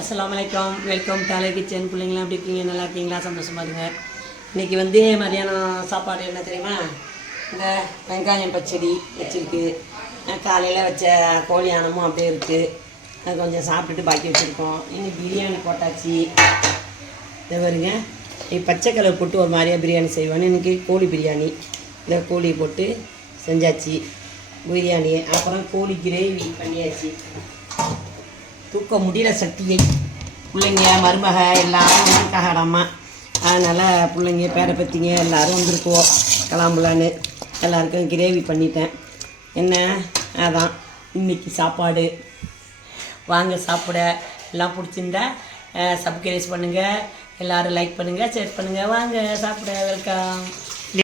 அஸ்ஸலாமு அலைக்கும். Welcome டாலே kitchen. பிள்ளைங்களாம் எப்படி இருக்கீங்க? நல்லா இருக்கீங்களா? சந்தோஷமாக இருங்க. இன்றைக்கி வந்து மதியானம் சாப்பாடு என்ன தெரியுமா? இந்த வெங்காயம் பச்சடி வச்சுருக்கு. காலையில் வச்ச கோழி ஆனமும் அப்படியே இருக்குது. அது கொஞ்சம் சாப்பிட்டுட்டு பாக்கி வச்சுருக்கோம். இன்னைக்கு பிரியாணி போட்டாச்சு. இதை வருங்க, பச்சை கலர் போட்டு ஒரு மாதிரியாக பிரியாணி செய்வோன்னு இன்றைக்கி கோழி பிரியாணி. இந்த கோழியை போட்டு செஞ்சாச்சு பிரியாணி. அப்புறம் கோழி கிரேவி பண்ணியாச்சு. தூக்க முடியல சக்தியை. பிள்ளைங்க மருமக எல்லோரும் வந்துருக்காகடாமா. அதனால் பிள்ளைங்க பேரை பற்றிங்க எல்லோரும் வந்துருக்குவோம் கிளம்பலான்னு. எல்லாருக்கும் கிரேவி பண்ணிட்டேன். என்ன அதான் இன்றைக்கி சாப்பாடு. வாங்க சாப்பிட. எல்லாம் பிடிச்சிருந்தா சப்ஸ்கிரைப் பண்ணுங்கள். எல்லோரும் லைக் பண்ணுங்கள், ஷேர் பண்ணுங்கள். வாங்க சாப்பிட. வெல்கம்.